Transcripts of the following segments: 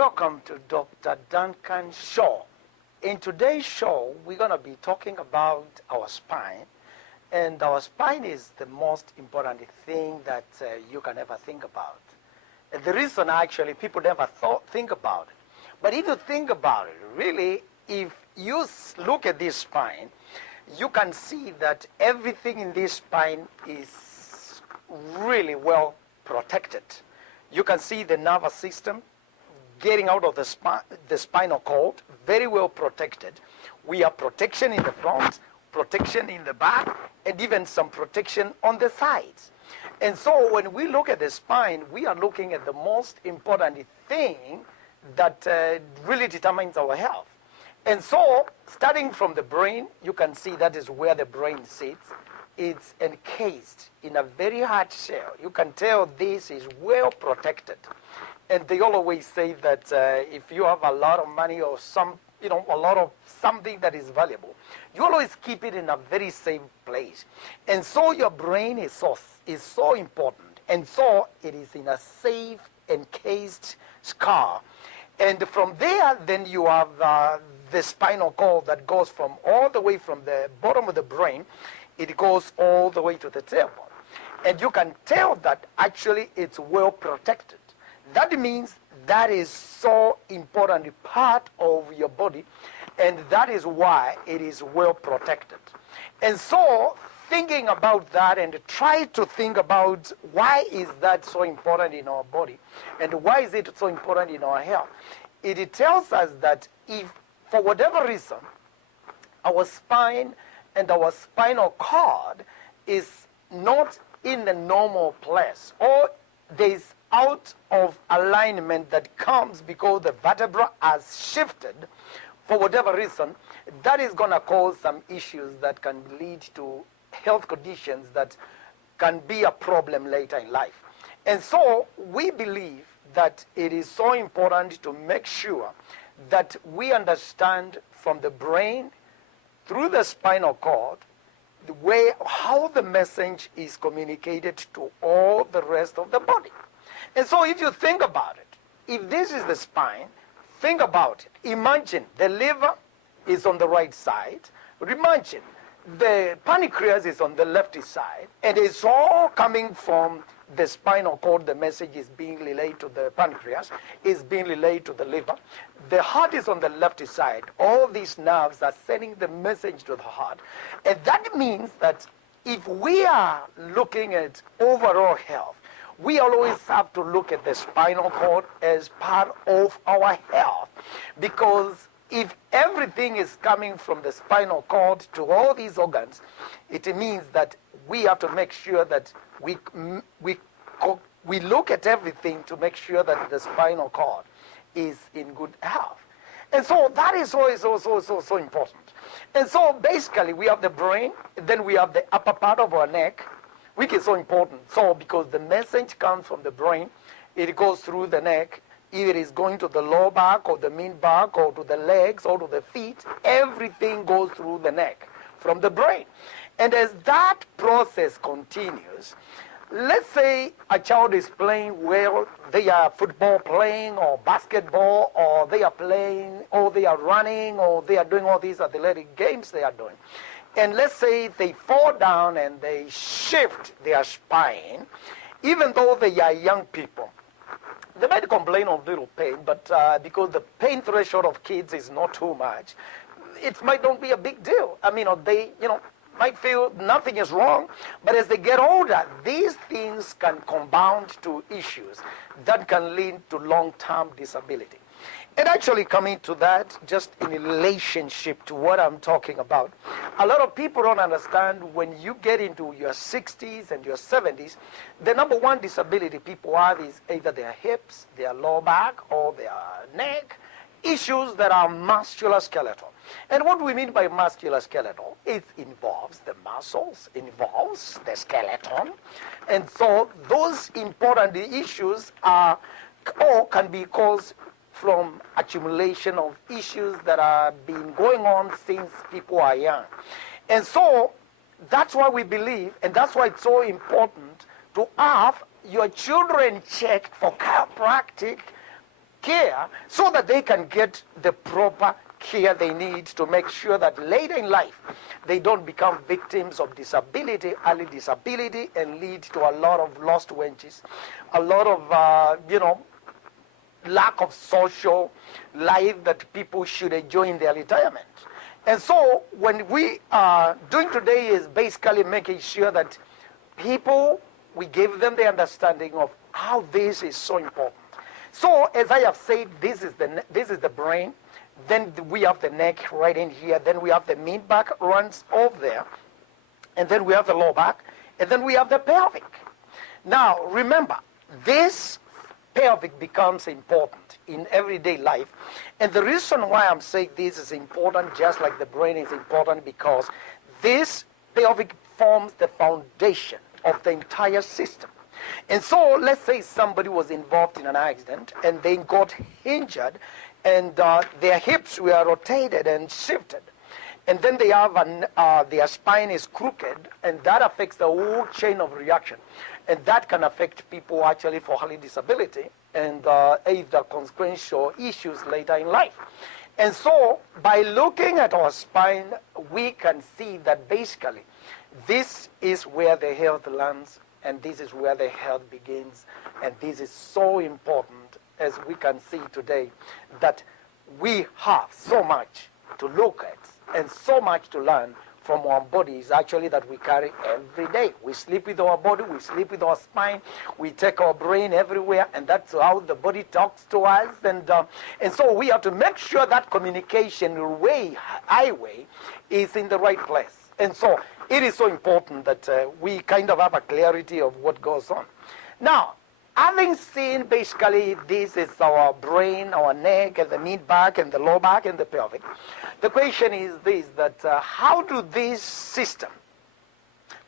Welcome to Dr. Duncan Show. In today's show, we're going to be talking about our spine. And our spine is the most important thing that you can ever think about. And the reason actually people never think about it. But if you think about it, really, if you look at this spine, you can see that everything in this spine is really well protected. You can see the nervous system getting out of the spinal cord, very well protected. We have protection in the front, protection in the back, and even some protection on the sides. And so when we look at the spine, we are looking at the most important thing that really determines our health. And so, starting from the brain, you can see that is where the brain sits. It's encased in a very hard shell. You can tell this is well protected. And they always say that if you have a lot of money or a lot of something that is valuable, you always keep it in a very safe place. And so your brain is so important. And so it is in a safe, encased scar. And from there, then you have the spinal cord that goes from all the way from the bottom of the brain, it goes all the way to the tailbone. And you can tell that actually it's well protected. That means that is so important part of your body, and that is why it is well protected. And so thinking about that and try to think about why is that so important in our body and why is it so important in our health, it tells us that if for whatever reason our spine and our spinal cord is not in the normal place, or there is out of alignment that comes because the vertebra has shifted for whatever reason, that is going to cause some issues that can lead to health conditions that can be a problem later in life. And so we believe that it is so important to make sure that we understand from the brain through the spinal cord the way how the message is communicated to all the rest of the body. And so if you think about it, if this is the spine, think about it. Imagine the liver is on the right side. Imagine the pancreas is on the left side, and it's all coming from the spinal cord. The message is being relayed to the pancreas, is being relayed to the liver. The heart is on the left side. All these nerves are sending the message to the heart. And that means that if we are looking at overall health, we always have to look at the spinal cord as part of our health, because if everything is coming from the spinal cord to all these organs, it means that we have to make sure that we look at everything to make sure that the spinal cord is in good health. And so that is so important. And so basically we have the brain, then we have the upper part of our neck, which is so important. So because the message comes from the brain, it goes through the neck, either it is going to the lower back or the mid back or to the legs or to the feet, everything goes through the neck from the brain. And as that process continues, let's say a child is playing well, they are football playing or basketball, or they are playing, or they are running, or they are doing all these athletic games they are doing. And let's say they fall down and they shift their spine, even though they are young people. They might complain of little pain, but because the pain threshold of kids is not too much, it might not be a big deal. I mean, they, might feel nothing is wrong, but as they get older, these things can compound to issues that can lead to long-term disability. And actually coming to that, just in relationship to what I'm talking about, a lot of people don't understand when you get into your 60s and your 70s, the number one disability people have is either their hips, their lower back, or their neck, issues that are musculoskeletal. And what we mean by musculoskeletal, it involves the muscles, involves the skeleton. And so those important issues are, or can be caused from accumulation of issues that have been going on since people are young. And so that's why we believe, and that's why it's so important to have your children checked for chiropractic care so that they can get the proper care they need to make sure that later in life they don't become victims of disability, early disability, and lead to a lot of lost wages, a lot of, lack of social life that people should enjoy in their retirement. And so when we are doing today is basically making sure that people, we give them the understanding of how this is so important. So as I have said, this is the brain. Then we have the neck right in here. Then we have the mid-back runs over there. And then we have the lower back. And then we have the pelvic. Now, remember, this pelvic becomes important in everyday life. And the reason why I'm saying this is important, just like the brain is important, because this pelvic forms the foundation of the entire system. And so let's say somebody was involved in an accident and they got injured and their hips were rotated and shifted. And then they have their spine is crooked, and that affects the whole chain of reaction. And that can affect people actually for early disability and either consequential issues later in life. And so by looking at our spine, we can see that basically this is where the health lands, and this is where the health begins. And this is so important, as we can see today, that we have so much to look at and so much to learn from our bodies actually that we carry every day. We sleep with our body, we sleep with our spine, we take our brain everywhere, and that's how the body talks to us. And so we have to make sure that communication highway is in the right place. And so it is so important that we kind of have a clarity of what goes on. Now, having seen basically this is our brain, our neck, and the mid-back, and the lower back, and the pelvic, the question is this, that how do these systems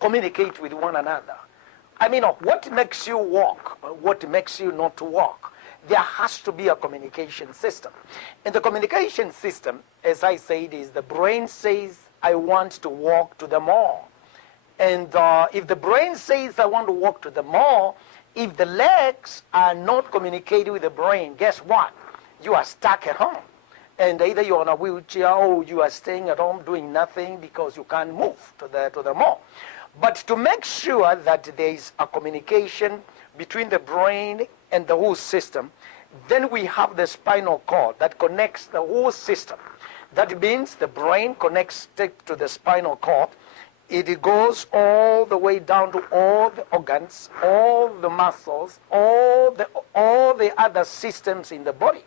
communicate with one another? I mean, what makes you walk? What makes you not to walk? There has to be a communication system. And the communication system, as I said, is the brain says, I want to walk to the mall. And if the brain says, I want to walk to the mall, if the legs are not communicating with the brain, guess what? You are stuck at home. And either you're on a wheelchair or you are staying at home doing nothing because you can't move to the mall. But to make sure that there is a communication between the brain and the whole system, then we have the spinal cord that connects the whole system. That means the brain connects to the spinal cord. It goes all the way down to all the organs, all the muscles, all the other systems in the body.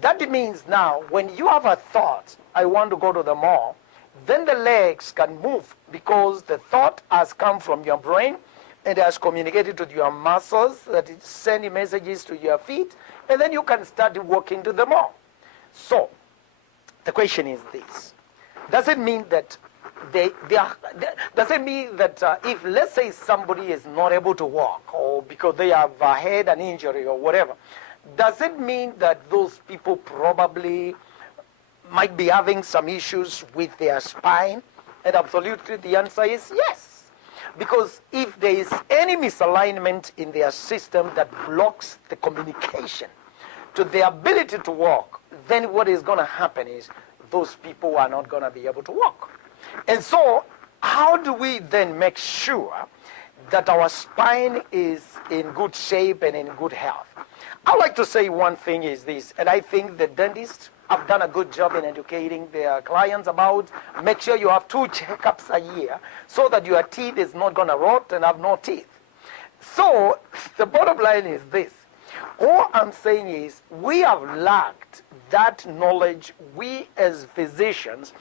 That means now, when you have a thought, I want to go to the mall, then the legs can move because the thought has come from your brain and has communicated to your muscles, that it's sending messages to your feet, and then you can start walking to the mall. So, the question is this. Does it mean that if, let's say, somebody is not able to walk, or because they have had an injury or whatever, does it mean that those people probably might be having some issues with their spine? And absolutely the answer is yes. Because if there is any misalignment in their system that blocks the communication to the ability to walk, then what is going to happen is those people are not going to be able to walk. And so how do we then make sure that our spine is in good shape and in good health? I'd like to say one thing is this, and I think the dentists have done a good job in educating their clients about make sure you have 2 checkups a year so that your teeth is not going to rot and have no teeth. So the bottom line is this. All I'm saying is we have lacked that knowledge. We as physicians,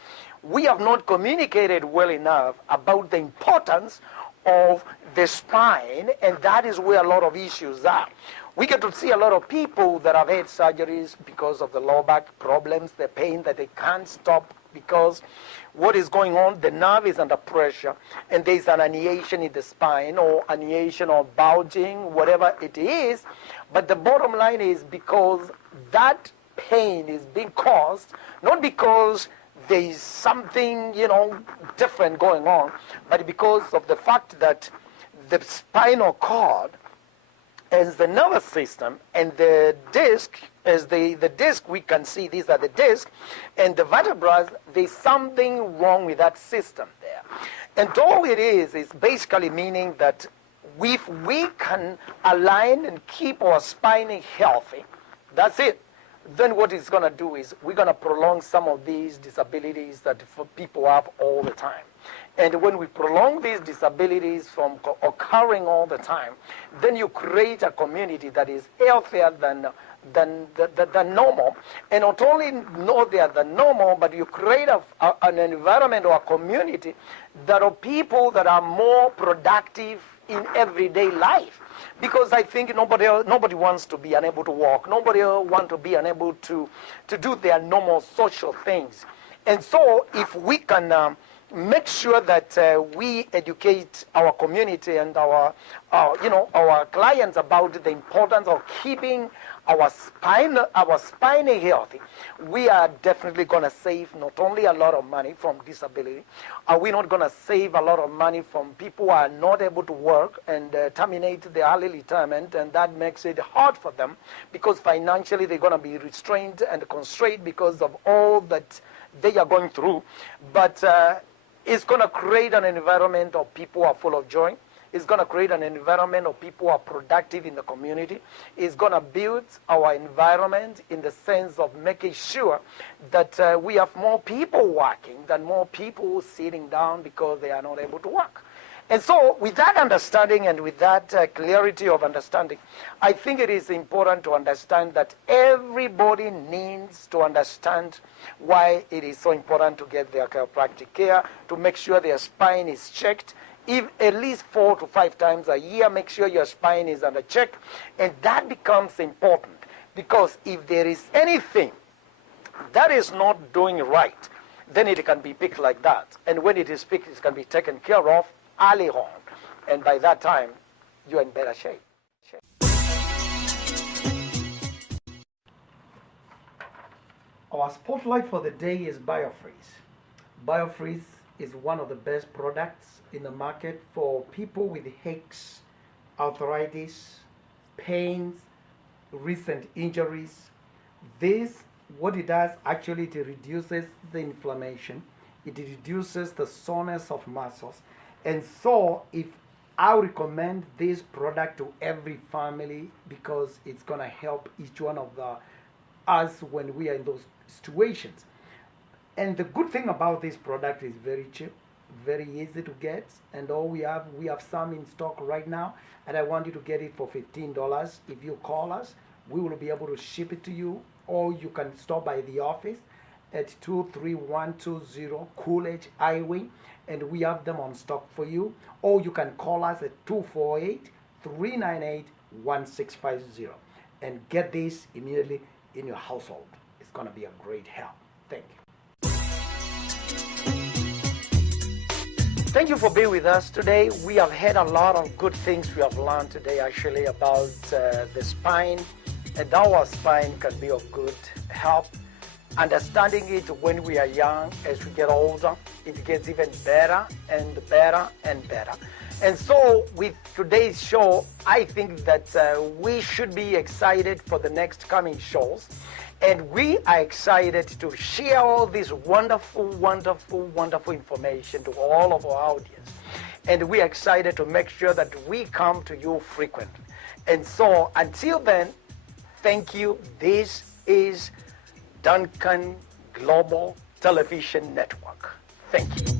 we have not communicated well enough about the importance of the spine, and that is where a lot of issues are. We get to see a lot of people that have had surgeries because of the lower back problems, the pain that they can't stop because what is going on, the nerve is under pressure, and there's an herniation in the spine or herniation or bulging, whatever it is. But the bottom line is because that pain is being caused, not because there is something, different going on, but because of the fact that the spinal cord as the nervous system, and the disc, as the disc we can see, these are the disc, and the vertebrae, there's something wrong with that system there. And all it is basically meaning that if we can align and keep our spine healthy, that's it. Then what it's going to do is we're going to prolong some of these disabilities that people have all the time. And when we prolong these disabilities from occurring all the time, then you create a community that is healthier than normal. And not only healthier than normal, but you create an environment or a community that are people that are more productive in everyday life. Because I think nobody wants to be unable to walk. Nobody wants to be unable to do their normal social things. And so if we can make sure that we educate our community and our clients about the importance of keeping our spine healthy, we are definitely going to save not only a lot of money from disability, are we not going to save a lot of money from people who are not able to work and terminate the early retirement, and that makes it hard for them because financially they're going to be restrained and constrained because of all that they are going through. But it's going to create an environment of people who are full of joy. It's going to create an environment of people who are productive in the community. It's going to build our environment in the sense of making sure that we have more people working than more people sitting down because they are not able to work. And so with that understanding and with that clarity of understanding, I think it is important to understand that everybody needs to understand why it is so important to get their chiropractic care, to make sure their spine is checked, if at least 4 to 5 times a year. Make sure your spine is under check. And that becomes important because if there is anything that is not doing right, then it can be picked like that. And when it is picked, it can be taken care of early on. And by that time, you're in better shape. Our spotlight for the day is BioFreeze. BioFreeze is one of the best products in the market for people with aches, arthritis, pains, recent injuries. This, what it does, actually it reduces the inflammation, it reduces the soreness of muscles. And so if I recommend this product to every family because it's going to help each one of us when we are in those situations. And the good thing about this product is very cheap, very easy to get, and all we have some in stock right now, and I want you to get it for $15. If you call us, we will be able to ship it to you, or you can stop by the office at 23120 Coolidge Highway, and we have them on stock for you, or you can call us at 248-398-1650 and get this immediately in your household. It's going to be a great help. Thank you. Thank you for being with us today. We have had a lot of good things we have learned today actually about the spine, and our spine can be of good help. Understanding it when we are young, as we get older, it gets even better and better and better. And so with today's show, I think that we should be excited for the next coming shows. And we are excited to share all this wonderful, wonderful, wonderful information to all of our audience. And we are excited to make sure that we come to you frequently. And so until then, thank you. This is Duncan Global Television Network. Thank you.